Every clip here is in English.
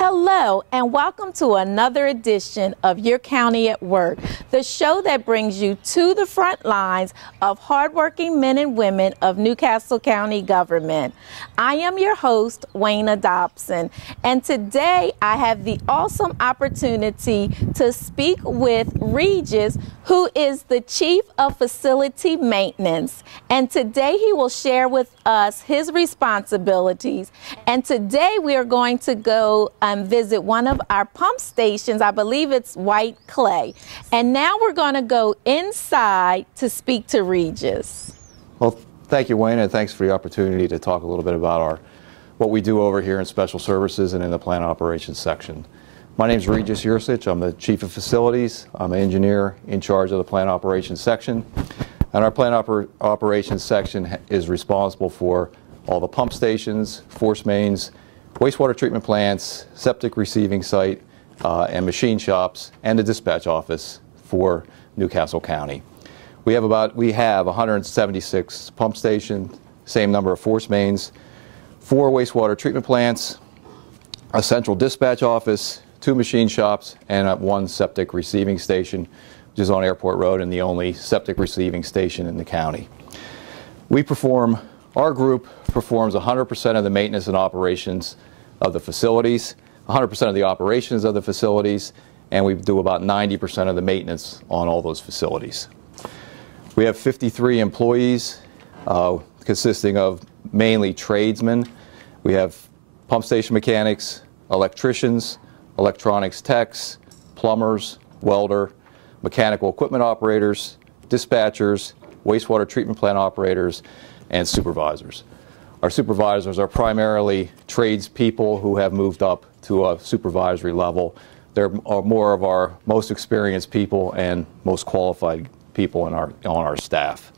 Hello, and welcome to another edition of Your County at Work, the show that brings you to the front lines of hardworking men and women of Newcastle County government. I am your host, Waynna Dobson, and today I have the awesome opportunity to speak with Regis, who is the Chief of Facility Maintenance. And today he will share with us his responsibilities. And today we are going to go visit one of our pump stations. I believe it's White Clay. And now we're going to go inside to speak to Regis. Well, thank you, Wayne, and thanks for the opportunity to talk a little bit about what we do over here in Special Services and in the Plant Operations section. My name is Regis Yursich. I'm the Chief of Facilities. I'm an engineer in charge of the Plant Operations section. And our Plant Operations section is responsible for all the pump stations, force mains, wastewater treatment plants, septic receiving site, and machine shops, and the dispatch office for Newcastle County. We have 176 pump stations, same number of force mains, 4 wastewater treatment plants, a central dispatch office, 2 machine shops, and 1 septic receiving station, which is on Airport Road and the only septic receiving station in the county. Our group performs 100% of the maintenance and operations of the facilities, 100% of the operations of the facilities, and we do about 90% of the maintenance on all those facilities. We have 53 employees consisting of mainly tradesmen. We have pump station mechanics, electricians, electronics techs, plumbers, welder, mechanical equipment operators, dispatchers, wastewater treatment plant operators, and supervisors. Our supervisors are primarily tradespeople who have moved up to a supervisory level. They're more of our most experienced people and most qualified people on our staff.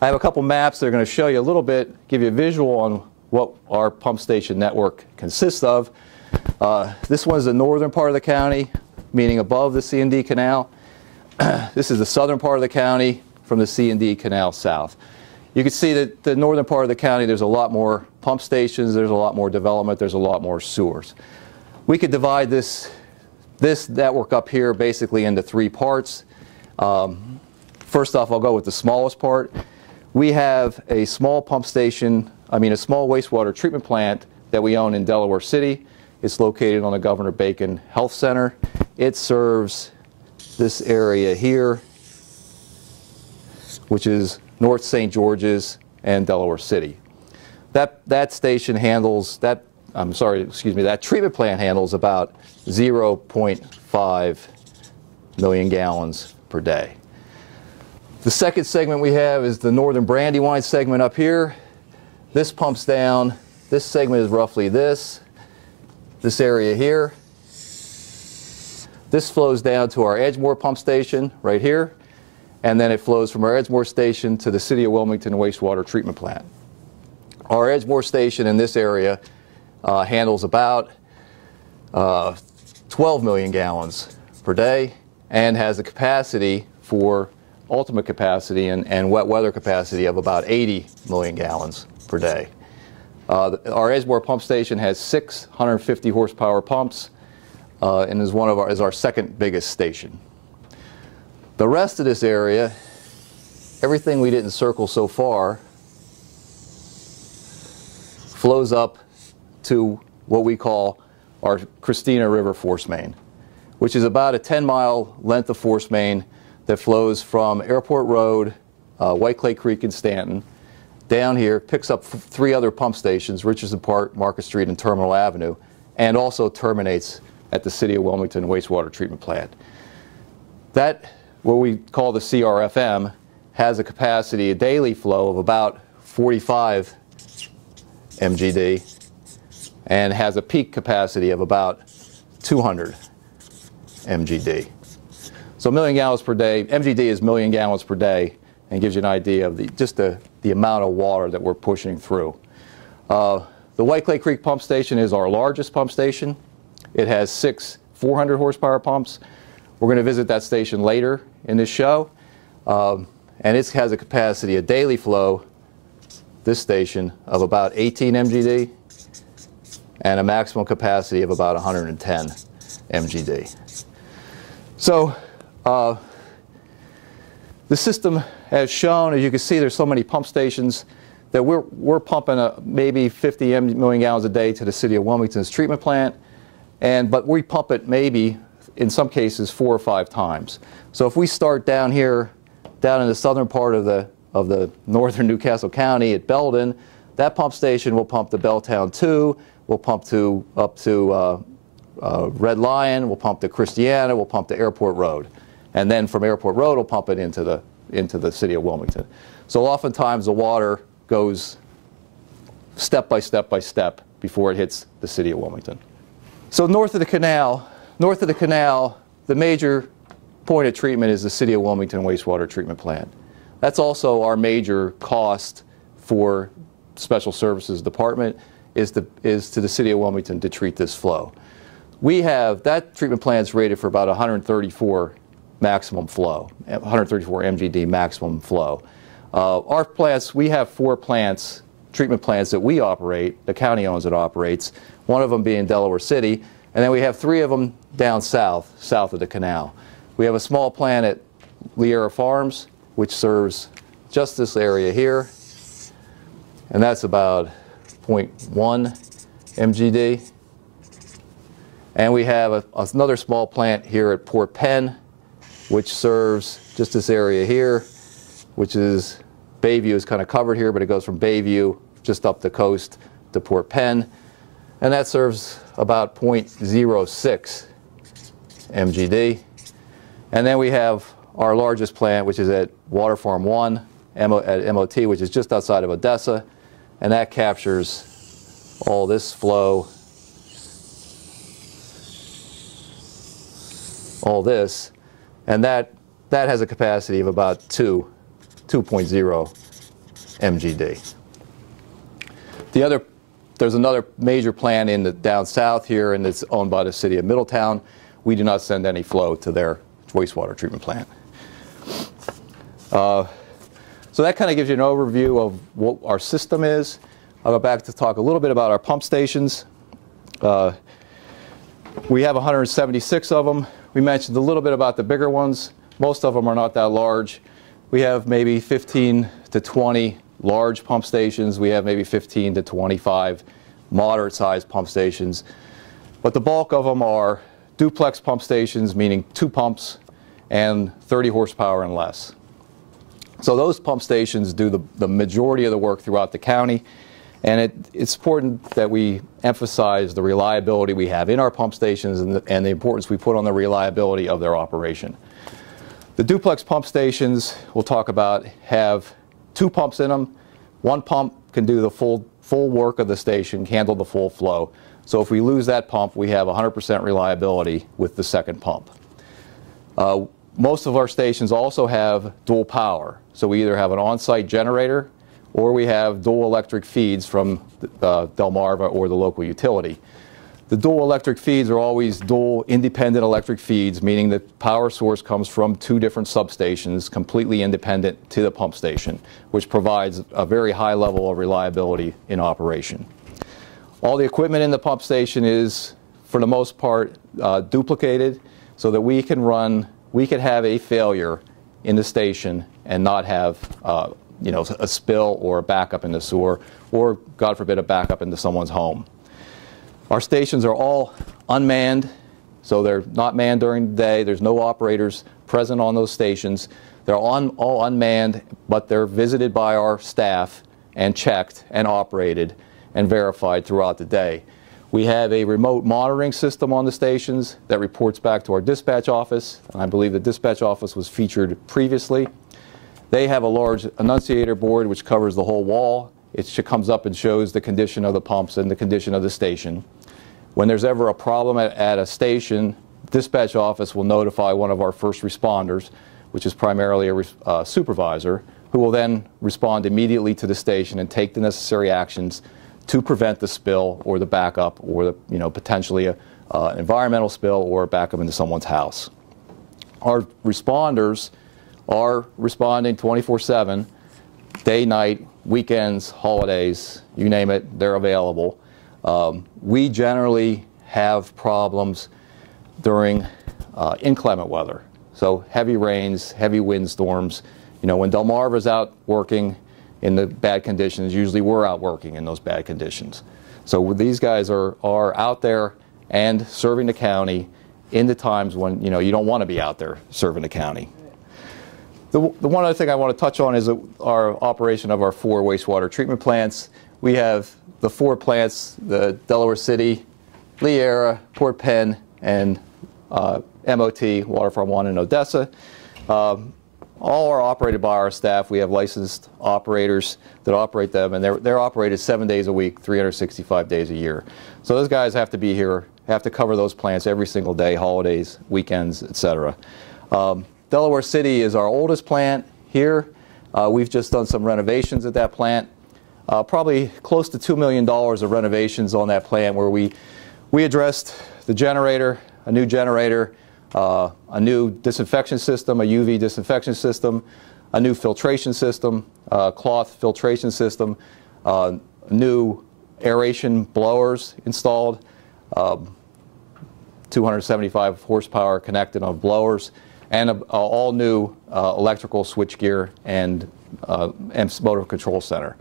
I have a couple maps that are going to show you a little bit, give you a visual on what our pump station network consists of. This one is the northern part of the county, meaning above the C&D Canal. This is the southern part of the county from the C&D Canal south. You can see that the northern part of the county, there's a lot more pump stations, there's a lot more development, there's a lot more sewers. We could divide this network up here basically into 3 parts. First off, I'll go with the smallest part. We have a small a small wastewater treatment plant that we own in Delaware City. It's located on the Governor Bacon Health Center. It serves this area here, which is North St. George's and Delaware City. That station handles, that treatment plant handles about 0.5 million gallons per day. The second segment we have is the Northern Brandywine segment up here. This pumps down, this segment is roughly this area here. This flows down to our Edgemoor pump station right here, and then it flows from our Edgemoor station to the City of Wilmington wastewater treatment plant. Our Edgemoor station in this area handles about 12 million gallons per day and has a capacity for ultimate capacity and wet weather capacity of about 80 million gallons per day. Our Edgemoor pump station has 650 horsepower pumps and is our second biggest station. The rest of this area, everything we didn't circle so far, flows up to what we call our Christina River force main, which is about a 10-mile length of force main that flows from Airport Road, White Clay Creek in Stanton, down here, picks up 3 other pump stations, Richardson Park, Market Street, and Terminal Avenue, and also terminates at the City of Wilmington wastewater treatment plant. That, what we call the CRFM, has a capacity, a daily flow of about 45 MGD and has a peak capacity of about 200 MGD. So million gallons per day, MGD is million gallons per day, and gives you an idea of the amount of water that we're pushing through. The White Clay Creek pump station is our largest pump station. It has 6 400 horsepower pumps. We're going to visit that station later in this show. And it has a capacity, a daily flow, this station, of about 18 MGD and a maximum capacity of about 110 MGD. So the system, as shown, as you can see, there's so many pump stations that we're pumping maybe 50 million gallons a day to the city of Wilmington's treatment plant, but we pump it maybe, in some cases, 4 or 5 times. So if we start down here, down in the southern part of the northern Newcastle County at Belden, that pump station will pump to Belltown 2, we'll pump up to Red Lion, we'll pump to Christiana, we'll pump to Airport Road. And then from Airport Road, we'll pump it into the city of Wilmington. So oftentimes the water goes step by step by step before it hits the city of Wilmington. So north of the canal, the major point of treatment is the city of Wilmington wastewater treatment plant. That's also our major cost for Special Services Department is to the city of Wilmington to treat this flow. That treatment plant is rated for about 134 maximum flow, 134 MGD maximum flow. Our plants, we have 4 plants, treatment plants that we operate, the county owns and operates, one of them being Delaware City, and then we have 3 of them down south of the canal. We have a small plant at Liera Farms, which serves just this area here, and that's about 0.1 MGD. And we have another small plant here at Port Penn, which serves just this area here, which is, Bayview is kind of covered here, but it goes from Bayview just up the coast to Port Penn, and that serves about 0.06 MGD. And then we have our largest plant, which is at Water Farm 1 at MOT, which is just outside of Odessa, and that captures all this flow, all this, and that has a capacity of about 2.0 MGD. There's another major plant down south here, and it's owned by the city of Middletown. We do not send any flow to their wastewater treatment plant. So that kind of gives you an overview of what our system is. I'll go back to talk a little bit about our pump stations. We have 176 of them. We mentioned a little bit about the bigger ones. Most of them are not that large. We have maybe 15 to 20 large pump stations. We have maybe 15 to 25 moderate-sized pump stations. But the bulk of them are duplex pump stations, meaning 2 pumps and 30 horsepower and less. So those pump stations do the majority of the work throughout the county, and it's important that we emphasize the reliability we have in our pump stations and the importance we put on the reliability of their operation. The duplex pump stations we'll talk about have 2 pumps in them. 1 pump can do the full work of the station, handle the full flow. So if we lose that pump, we have 100% reliability with the second pump. Most of our stations also have dual power. So we either have an on-site generator or we have dual electric feeds from Delmarva or the local utility. The dual electric feeds are always dual independent electric feeds, meaning the power source comes from 2 different substations, completely independent to the pump station, which provides a very high level of reliability in operation. All the equipment in the pump station is, for the most part, duplicated so that we can have a failure in the station and not have a spill or a backup in the sewer, or, God forbid, a backup into someone's home. Our stations are all unmanned, so they're not manned during the day. There's no operators present on those stations. They're all unmanned, but they're visited by our staff and checked and operated and verified throughout the day. We have a remote monitoring system on the stations that reports back to our dispatch office, and I believe the dispatch office was featured previously. They have a large annunciator board which covers the whole wall. It comes up and shows the condition of the pumps and the condition of the station. When there's ever a problem at a station, the dispatch office will notify one of our first responders, which is primarily a supervisor, who will then respond immediately to the station and take the necessary actions to prevent the spill or the backup or potentially an environmental spill or a backup into someone's house. Our responders are responding 24/7, day, night, weekends, holidays, you name it, they're available. We generally have problems during inclement weather. So heavy rains, heavy windstorms. You know, when Delmarva's out working in the bad conditions, usually we're out working in those bad conditions. So these guys are out there and serving the county in the times when, you know, you don't want to be out there serving the county. The one other thing I want to touch on is our operation of our 4 wastewater treatment plants. We have the 4 plants, the Delaware City, Leera, Port Penn, and MOT, Waterfront 1 in Odessa. All are operated by our staff. We have licensed operators that operate them, and they're operated 7 days a week, 365 days a year. So those guys have to be here, have to cover those plants every single day, holidays, weekends, etc. Delaware City is our oldest plant here. We've just done some renovations at that plant. Probably close to $2 million of renovations on that plant, where we addressed the generator, a new generator, a new disinfection system, a UV disinfection system, a new filtration system, cloth filtration system, new aeration blowers installed, 275 horsepower connected on blowers, and all new electrical switchgear and motor control center.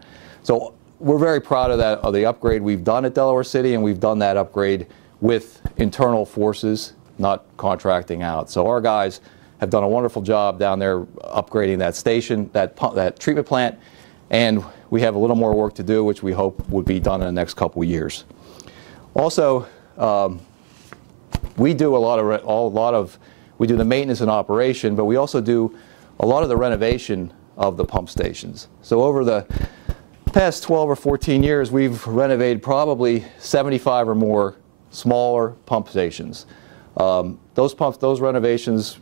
So we're very proud of the upgrade we've done at Delaware City, and we've done that upgrade with internal forces, not contracting out. So our guys have done a wonderful job down there upgrading that station, that treatment plant, and we have a little more work to do, which we hope would be done in the next couple of years. Also, we do we do the maintenance and operation, but we also do a lot of the renovation of the pump stations. So over the past 12 or 14 years, we've renovated probably 75 or more smaller pump stations. Those renovations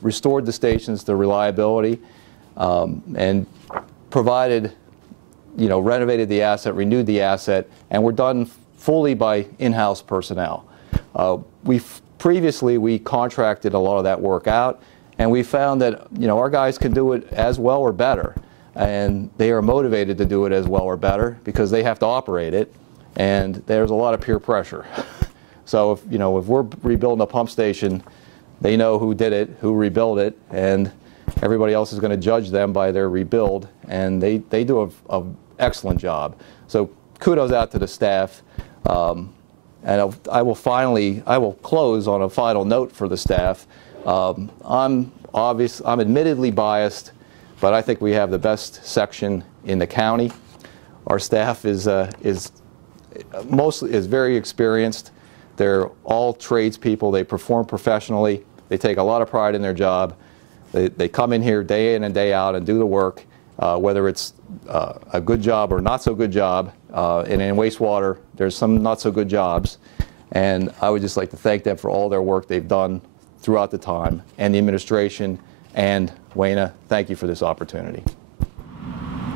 restored the stations to reliability and provided, you know, renovated the asset, renewed the asset, and were done fully by in-house personnel. Previously, we contracted a lot of that work out, and we found that, you know, our guys can do it as well or better, and they are motivated to do it as well or better because they have to operate it, and there's a lot of peer pressure. So if we're rebuilding a pump station, they know who did it, who rebuilt it, and everybody else is going to judge them by their rebuild, and they do an excellent job. So kudos out to the staff. And I will close on a final note for the staff. I'm admittedly biased, but I think we have the best section in the county. Our staff is very experienced. They're all tradespeople. They perform professionally. They take a lot of pride in their job. They come in here day in and day out and do the work, whether it's a good job or not so good job. And in wastewater, there's some not so good jobs. And I would just like to thank them for all their work they've done throughout the time, and the administration, and Waynna, thank you for this opportunity.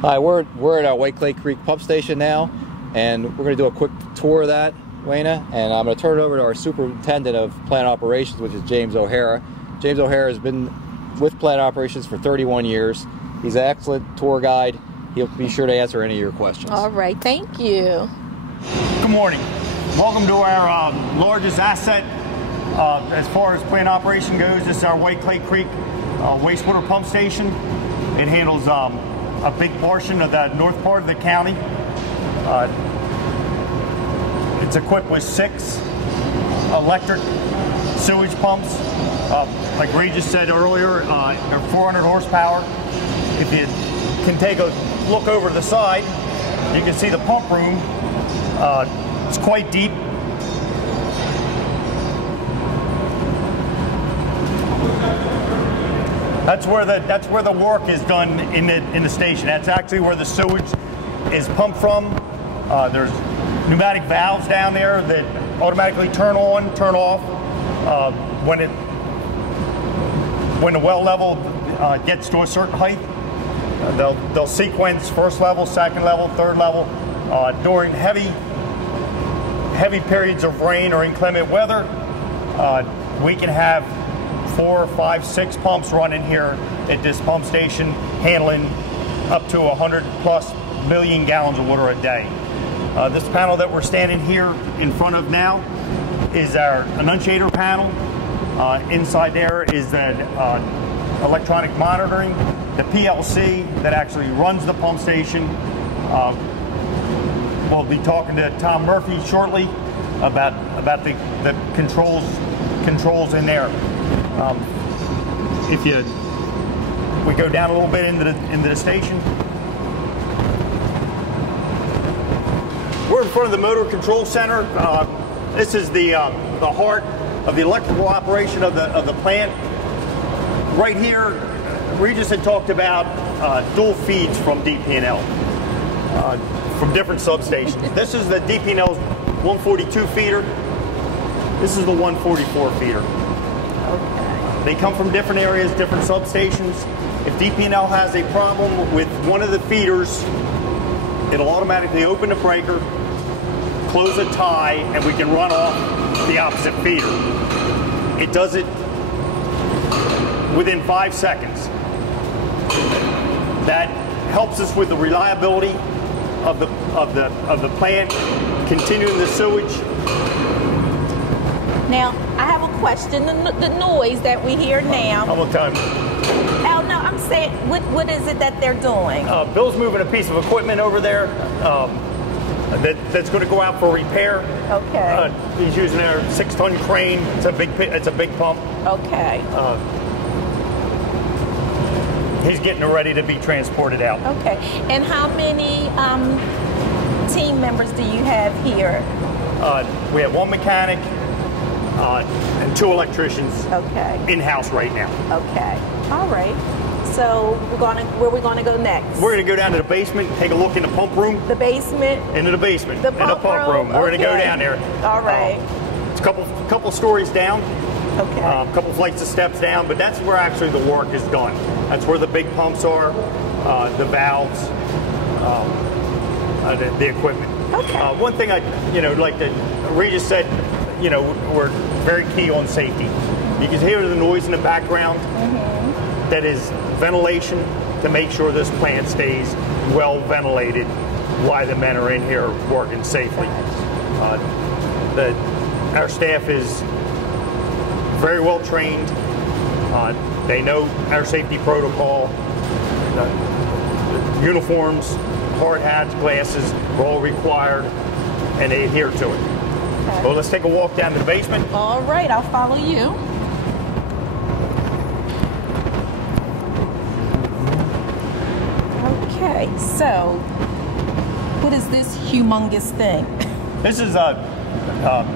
Hi, we're at our White Clay Creek pump station now, and we're going to do a quick tour of that, Waynna, and I'm going to turn it over to our superintendent of plant operations, which is James O'Hara. James O'Hara has been with plant operations for 31 years. He's an excellent tour guide. He'll be sure to answer any of your questions. All right, thank you. Good morning. Welcome to our largest asset as far as plant operation goes. This is our White Clay Creek wastewater pump station. It handles a big portion of the north part of the county. It's equipped with 6 electric sewage pumps. Like Regis said earlier, they're 400 horsepower. If you can take a look over to the side, you can see the pump room. It's quite deep. That's where the work is done in the station. That's actually where the sewage is pumped from. There's pneumatic valves down there that automatically turn on, turn off when the well level gets to a certain height. They'll sequence first level, second level, third level. During heavy periods of rain or inclement weather, we can have 4, 5, 6 pumps running here at this pump station, handling up to 100+ million gallons of water a day. This panel that we're standing here in front of now is our annunciator panel. Inside there is the electronic monitoring, the PLC that actually runs the pump station. We'll be talking to Tom Murphy shortly about the controls in there. If we go down a little bit into the station, we're in front of the motor control center. This is the heart of the electrical operation of the plant. Right here, Regis had talked about dual feeds from DP&L, from different substations. This is the DP&L's 142 feeder. This is the 144 feeder. Okay. They come from different areas, different substations. If DP&L has a problem with one of the feeders, it'll automatically open the breaker, close a tie, and we can run off the opposite feeder. It does it within 5 seconds. That helps us with the reliability of the plant, continuing the sewage. Now, I have a question. The noise that we hear now. How much time? Oh, no, I'm saying, what is it that they're doing? Bill's moving a piece of equipment over there that's going to go out for repair. Okay. He's using our 6-ton crane. It's a big pump. Okay. He's getting it ready to be transported out. Okay. And how many team members do you have here? We have 1 mechanic and 2 electricians. Okay. In-house right now. Okay. All right. So where are we gonna go next? We're gonna go down to the basement, take a look in the pump room. The basement? Into the basement. The pump room. We're gonna go down there. All right. It's a couple stories down. Okay. A couple flights of steps down, but that's where actually the work is done. That's where the big pumps are, the valves, the equipment. Okay. One thing like Regis said, we're very key on safety. You can hear the noise in the background. Mm-hmm. That is ventilation to make sure this plant stays well ventilated while the men are in here working safely. Our staff is very well trained. They know our safety protocol. Uniforms, hard hats, glasses are all required, and they adhere to it. Okay. Well, let's take a walk down to the basement. All right, I'll follow you. Okay, so what is this humongous thing? This is a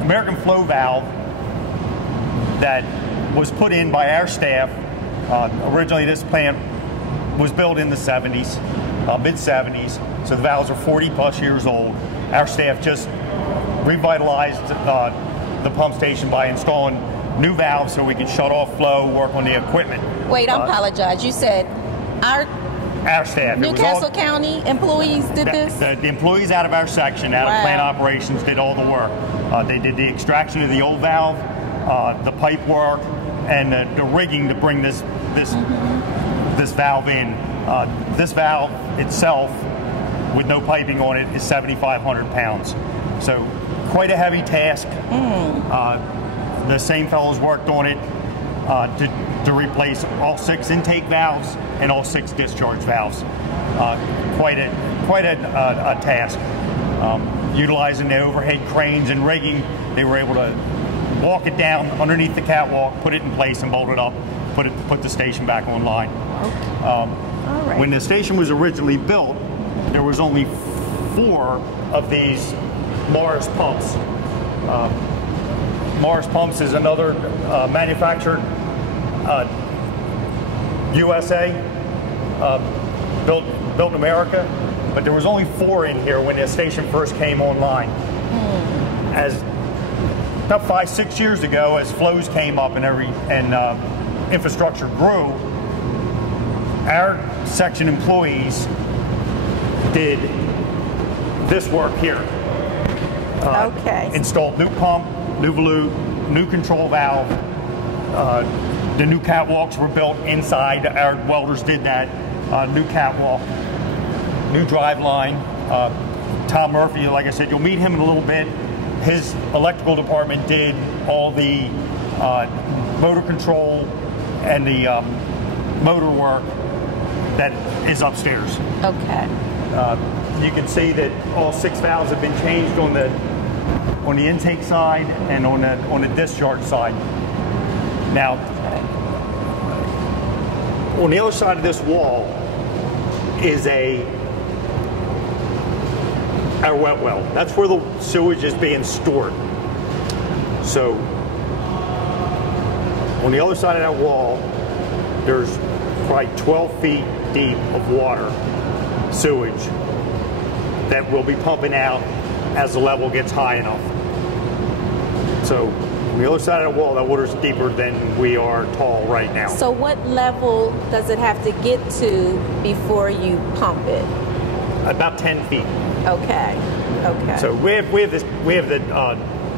American flow valve that was put in by our staff. Originally, this plant was built in the 70s, mid-70s, so the valves are 40-plus years old. Our staff just revitalized the pump station by installing new valves so we can shut off flow, work on the equipment. Wait, I apologize. You said our staff. Newcastle County employees did this? The employees out of our section, out of plant operations, did all the work. They did the extraction of the old valve, the pipe work, and the rigging to bring this valve in. This valve itself, with no piping on it, is 7,500 pounds. So quite a heavy task. The same fellows worked on it to replace all 6 intake valves and all 6 discharge valves. Quite a task. Utilizing the overhead cranes and rigging, they were able to walk it down underneath the catwalk, put it in place, and bolt it up, put the station back online. All right. When the station was originally built, there was only 4 of these Mars pumps. Mars Pumps is another manufacturer, USA, built in America, but there was only 4 in here when the station first came online. As about 5-6 years ago, as flows came up and infrastructure grew, our section employees did this work here. Installed new pump, new volute, new control valve. The new catwalks were built inside. Our welders did that. New catwalk, new drive line, Tom Murphy, like I said, you'll meet him in a little bit. His electrical department did all the motor control and the motor work that is upstairs. Okay. You can see that all 6 valves have been changed on the intake side and on the discharge side. Now, on the other side of this wall is our wet well. That's where the sewage is being stored. So, on the other side of that wall, there's probably 12 feet deep of water, sewage, that will be pumping out as the level gets high enough. So, on the other side of the wall, that water's deeper than we are tall right now. So what level does it have to get to before you pump it? About 10 feet. Okay. Okay. So we have the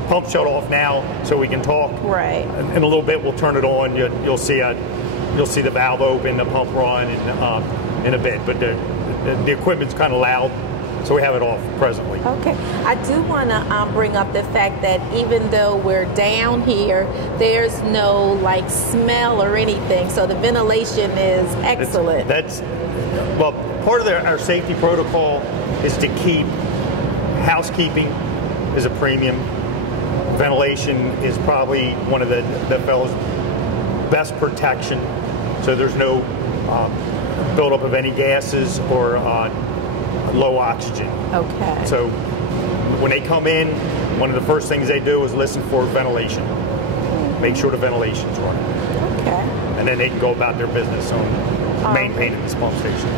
pump shut off now, so we can talk. Right. In a little bit, we'll turn it on. You'll see the valve open, the pump run, in a bit. But the equipment's kind of loud, so we have it off presently. Okay. I do want to bring up the fact that even though we're down here, there's no like smell or anything, so the ventilation is excellent. Well, part of our safety protocol is to keep housekeeping is a premium. Ventilation is probably one of the fellow's best protection, so there's no buildup of any gases or low oxygen. Okay. So when they come in, one of the first things they do is listen for ventilation. Make sure the ventilation's running. Okay. And then they can go about their business on maintaining this pump station.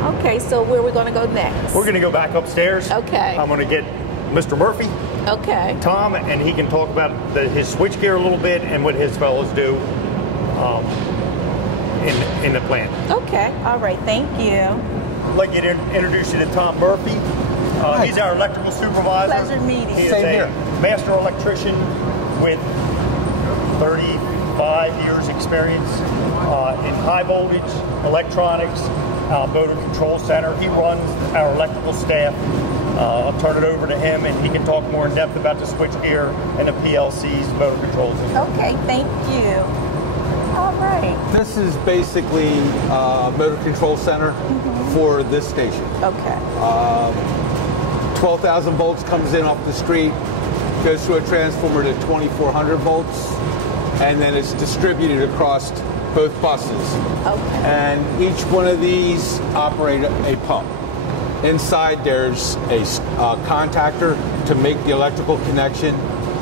Okay, so where are we going to go next? We're going to go back upstairs. Okay. I'm going to get Mr. Murphy, Okay. Tom, and he can talk about his switchgear a little bit and what his fellows do in the plant. Okay. All right. Thank you. I'd like you to introduce you to Tom Murphy. He's our electrical supervisor. Pleasure meeting He you. is a master electrician with 35 years experience in high voltage, electronics, motor control center. He runs our electrical staff. I'll turn it over to him and he can talk more in depth about the switchgear and the PLCs, motor controls. Okay. Thank you. All right. This is basically a motor control center for this station. Okay. 12,000 volts comes in off the street, goes through a transformer to 2,400 volts, and then it's distributed across both buses. Okay. And each one of these operate a pump. Inside there's a contactor to make the electrical connection,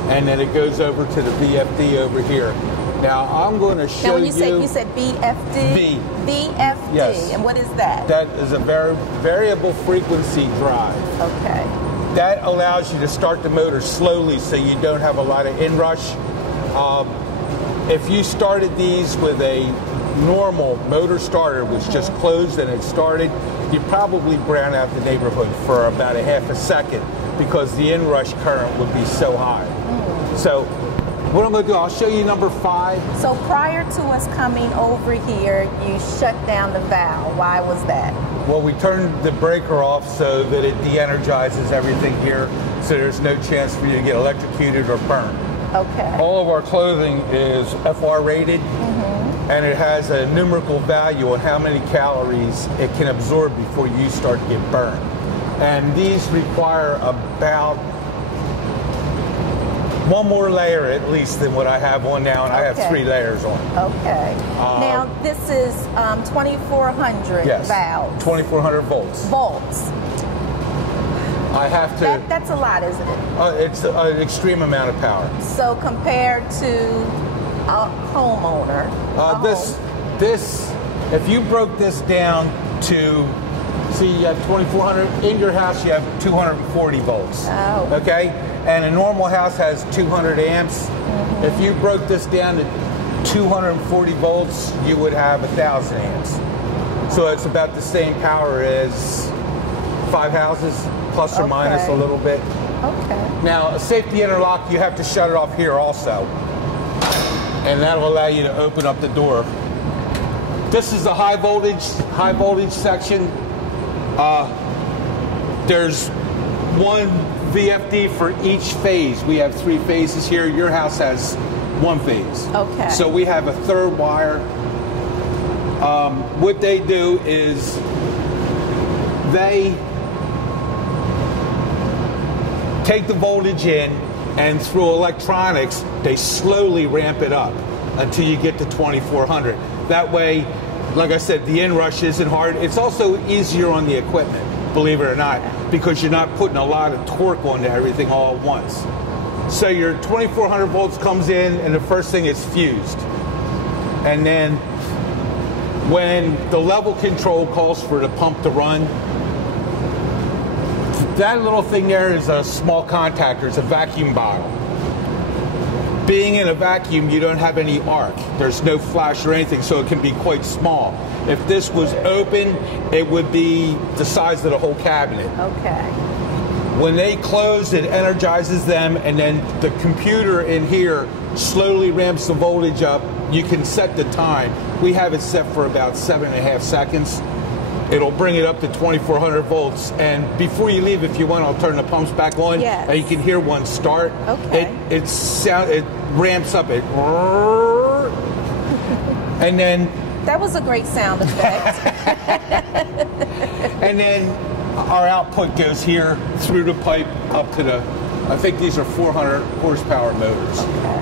and then it goes over to the VFD over here. Now I'm going to show you. Now when you said BFD? B. BFD. Yes. And what is that? That is a variable frequency drive. Okay. That allows you to start the motor slowly so you don't have a lot of inrush. If you started these with a normal motor starter, was just closed and it started, you'd probably brown out the neighborhood for about a half a second because the inrush current would be so high. So what I'm going to do, I'll show you number 5. So prior to us coming over here, you shut down the valve. Why was that? Well, we turned the breaker off so that it de-energizes everything here, so there's no chance for you to get electrocuted or burned. Okay. All of our clothing is FR rated, and it has a numerical value on how many calories it can absorb before you start to get burned. And these require about one more layer at least than what I have on now, and I have 3 layers on. Okay. Now this is 2,400 valves. 2,400 volts. Volts. I have to. That's a lot, isn't it? It's an extreme amount of power. So compared to a homeowner, this, if you broke this down to, see, you have 2,400 in your house, you have 240 volts. Oh. Okay, and a normal house has 200 amps. If you broke this down to 240 volts, you would have 1,000 amps. So it's about the same power as 5 houses, plus or minus a little bit. Okay. Now, a safety interlock, you have to shut it off here also. And that'll allow you to open up the door. This is the high voltage section. There's one VFD for each phase. We have 3 phases here. Your house has 1 phase. Okay. So we have a 3rd wire. What they do is they take the voltage in, and through electronics, they slowly ramp it up until you get to 2400. That way, like I said, the inrush isn't hard. It's also easier on the equipment, believe it or not, because you're not putting a lot of torque onto everything all at once. So your 2400 volts comes in, and the first thing is fused. And then when the level control calls for the pump to run, that little thing there is a small contactor. It's a vacuum bottle. Being in a vacuum, you don't have any arc. There's no flash or anything, so it can be quite small. If this was open, it would be the size of the whole cabinet. Okay. When they close, it energizes them, and then the computer in here slowly ramps the voltage up. You can set the time. We have it set for about 7.5 seconds. It'll bring it up to 2400 volts. And before you leave, if you want, I'll turn the pumps back on. Yes. And you can hear one start. Okay. It ramps up. And then... That was a great sound effect. And then our output goes here through the pipe up to the... I think these are 400 horsepower motors. Okay.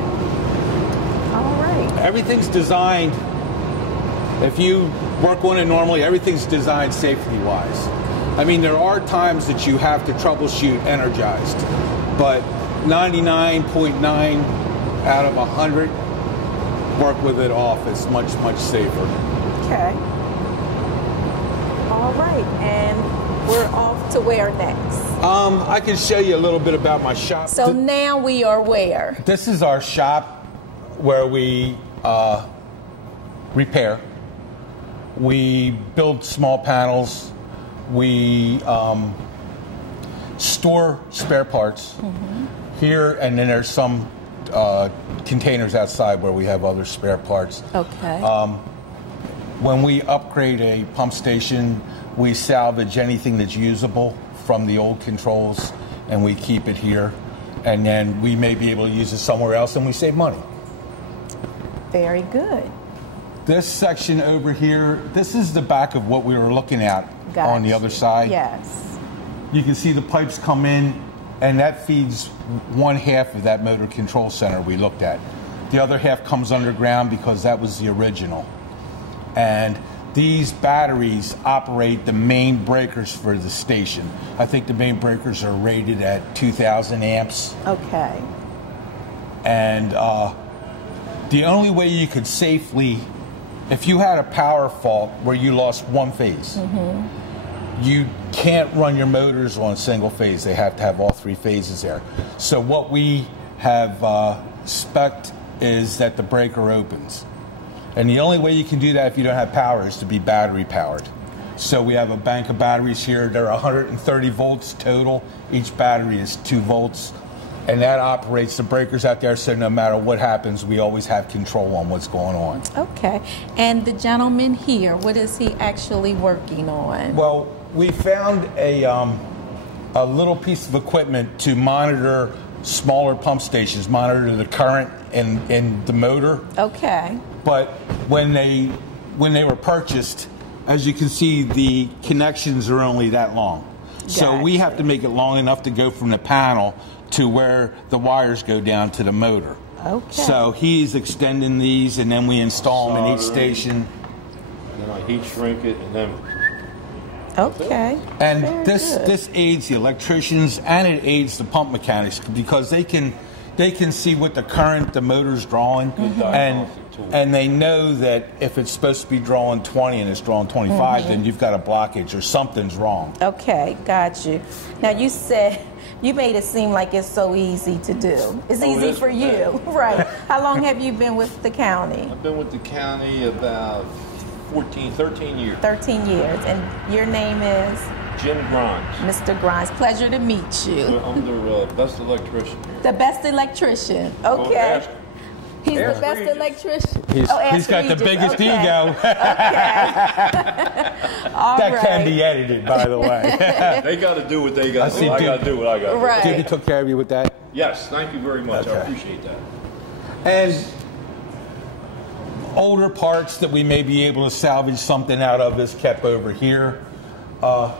All right. Everything's designed... If you work on it normally, everything's designed safety-wise. I mean, there are times that you have to troubleshoot energized, but 99.9 out of 100 work with it off. It's much, much safer. Okay. All right, and we're off to where next? I can show you a little bit about my shop. So now we are where? This is our shop where we repair. We build small panels. We store spare parts here, and then there's some containers outside where we have other spare parts. Okay. When we upgrade a pump station, we salvage anything that's usable from the old controls, and we keep it here. And then we may be able to use it somewhere else, and we save money. Very good. This section over here, this is the back of what we were looking at on the other side. Yes. You can see the pipes come in, and that feeds 1/2 of that motor control center we looked at. The other half comes underground because that was the original. And these batteries operate the main breakers for the station. I think the main breakers are rated at 2,000 amps. Okay. And the only way you could safely... If you had a power fault where you lost 1 phase, you can't run your motors on a single phase. They have to have all 3 phases there. So what we have spec'd is that the breaker opens. And the only way you can do that if you don't have power is to be battery powered. So we have a bank of batteries here. They're 130 volts total. Each battery is 2 volts. And that operates the breakers out there, so no matter what happens, we always have control on what's going on. Okay. And the gentleman here, what is he actually working on? Well, we found a little piece of equipment to monitor smaller pump stations, monitor the current in the motor. Okay. But when they were purchased, as you can see, the connections are only that long. So we have to make it long enough to go from the panel to where the wires go down to the motor. Okay. So he's extending these, and then we install them in each station. And then I heat shrink it, and then... Okay. And Very this good. this aids the electricians, and it aids the pump mechanics, because they can see what the current the motor's drawing, and they know that if it's supposed to be drawing 20 and it's drawing 25, then you've got a blockage or something's wrong. Okay, got you. Now you said you made it seem like it's so easy to do. It's easy for you, right? How long have you been with the county? I've been with the county about 13 years. 13 years. And your name is? Jim Grimes. Mr. Grimes. Pleasure to meet you. I'm the best electrician here. The best electrician. Well, Okay. He's the best electrician. He's got the biggest ego. All That right. can be edited, by the way. They got to do what they got to do. see I Duke. got to do what I got to Right. Judy took care of you with that. do. Yes, thank you very much. I Okay. appreciate that. And older parts that we may be able to salvage something out of is kept over here. I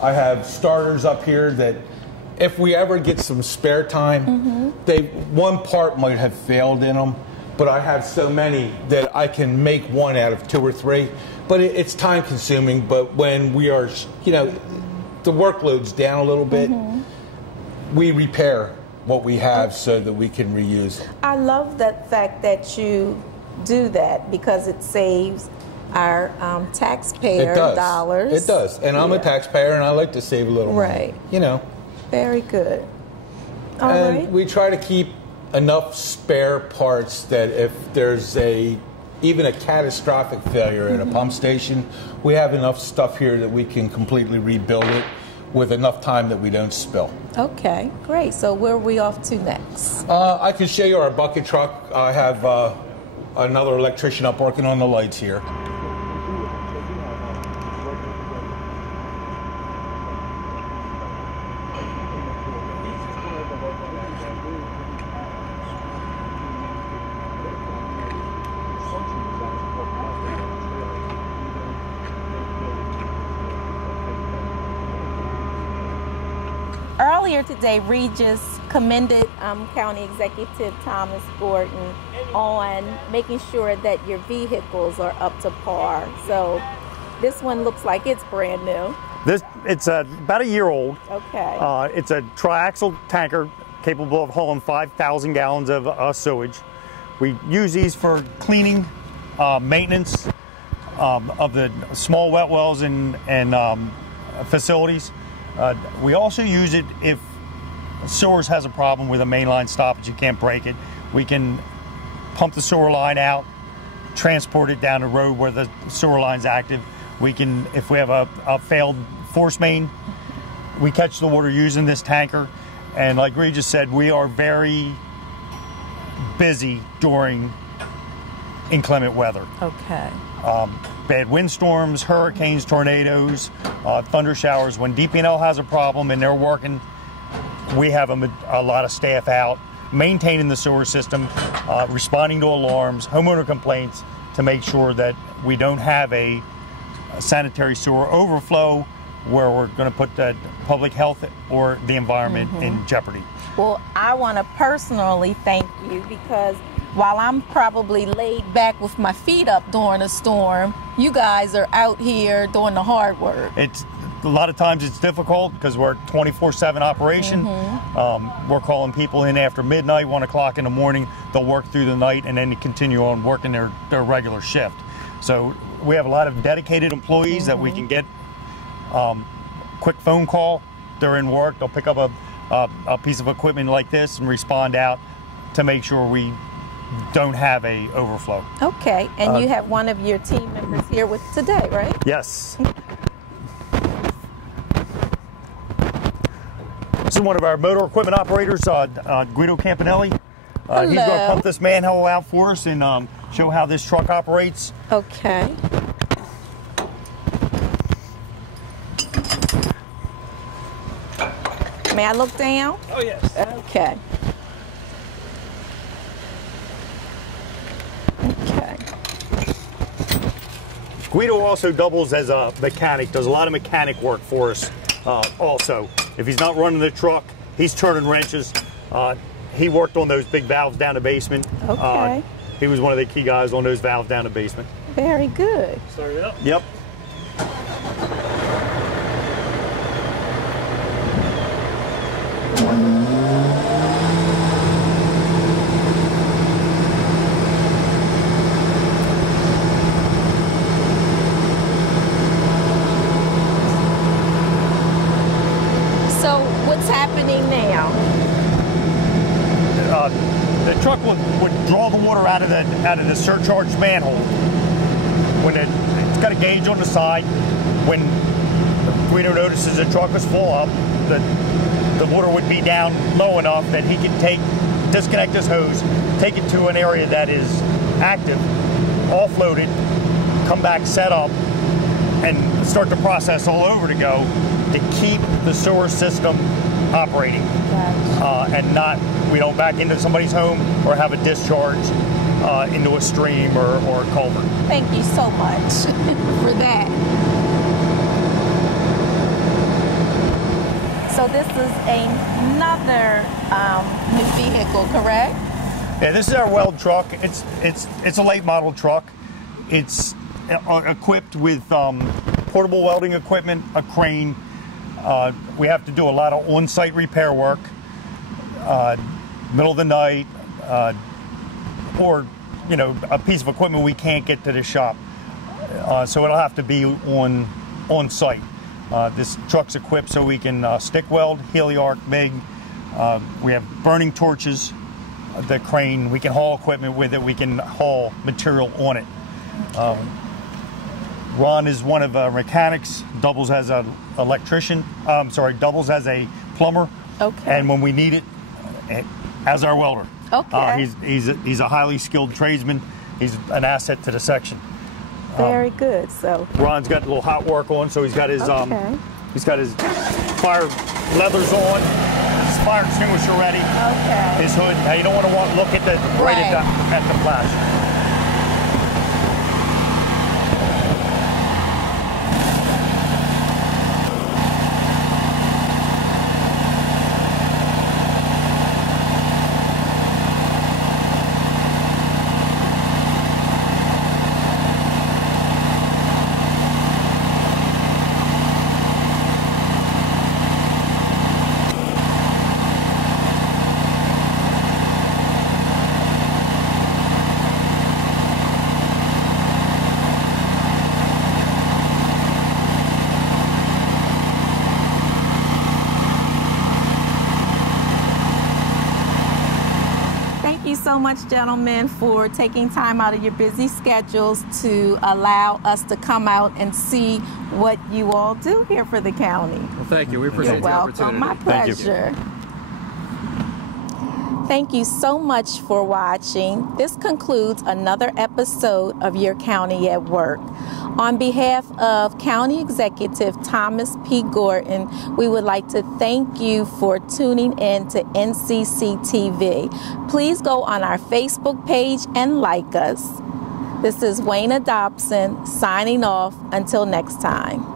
have starters up here that if we ever get some spare time, one part might have failed in them, but I have so many that I can make one out of 2 or 3. But it's time consuming, but when we are, the workload's down a little bit, we repair what we have so that we can reuse it. I love that fact that you do that because it saves our taxpayer dollars. It does. And I'm a taxpayer and I like to save a little Right. money. Very good. All And right. we try to keep enough spare parts that if there's even a catastrophic failure at a pump station, we have enough stuff here that we can completely rebuild it with enough time that we don't spill. Okay, great. So where are we off to next? I can show you our bucket truck. I have another electrician up working on the lights here. Earlier today, Regis commended County Executive Thomas Gordon on making sure that your vehicles are up to par. So this one looks like it's brand new. It's about a year old. Okay. It's a triaxle tanker capable of hauling 5,000 gallons of sewage. We use these for cleaning, maintenance of the small wet wells and facilities. We also use it if sewers has a problem with a main line stoppage, you can't break it. We can pump the sewer line out, transport it down the road where the sewer line's active. We can, if we have a failed force main, we catch the water using this tanker. And like Regis said, we are very busy during inclement weather. Okay. Bad windstorms, hurricanes, tornadoes, thunder showers. When DP&L has a problem and they're working, we have a lot of staff out maintaining the sewer system, responding to alarms, homeowner complaints, to make sure that we don't have a sanitary sewer overflow where we're going to put the public health or the environment in jeopardy. Well, I want to personally thank you because while I'm probably laid back with my feet up during a storm, you guys are out here doing the hard work. It's a lot of times it's difficult because we're a 24/7 operation. We're calling people in after midnight, 1 o'clock in the morning. They'll work through the night and then they continue on working their regular shift. So we have a lot of dedicated employees that we can get quick phone call. They're in work. They'll pick up a piece of equipment like this and respond out to make sure we don't have a overflow. Okay, and you have one of your team members here with today, right? Yes. This is one of our motor equipment operators, Guido Campanelli. He's going to pump this manhole out for us and show how this truck operates. Okay. May I look down? Oh, yes. Okay. Okay. Guido also doubles as a mechanic, does a lot of mechanic work for us also. If he's not running the truck, he's turning wrenches. He worked on those big valves down the basement. Okay. He was one of the key guys on those valves down the basement. Very good. Start it up? Yep. So what's happening now? The truck would draw the water out of the surcharged manhole. When it's got a gauge on the side, when Guido notices the truck is full up, the water would be down low enough that he could take disconnect this hose, take it to an area that is active, offload it, come back, set up, and start the process all over to go to keep the sewer system operating. Gotcha. And we don't back into somebody's home or have a discharge into a stream or a culvert. Thank you so much for that. So this is another new vehicle, correct? Yeah, this is our weld truck. It's a late model truck. It's equipped with portable welding equipment, a crane. We have to do a lot of on-site repair work, middle of the night, or a piece of equipment we can't get to the shop. So it'll have to be on site. This truck's equipped so we can stick weld, heli arc, MIG. We have burning torches. The crane, we can haul equipment with it. We can haul material on it. Ron is one of our mechanics. Doubles as an electrician. Doubles as a plumber. Okay. And when we need it, as our welder. Okay. He's a highly skilled tradesman. He's an asset to the section. Very good. So Ron's got a little hot work on, so he's got his okay. fire leathers on, his fire extinguisher ready. Okay. His hood. Now you don't want to look at the at the flash. So much, gentlemen, for taking time out of your busy schedules to allow us to come out and see what you all do here for the county. Well, thank you. We appreciate the opportunity. My pleasure. Thank you so much for watching. This concludes another episode of Your County at Work. On behalf of County Executive Thomas P. Gorton, we would like to thank you for tuning in to NCC TV. Please go on our Facebook page and like us. This is Waynna Dobson signing off until next time.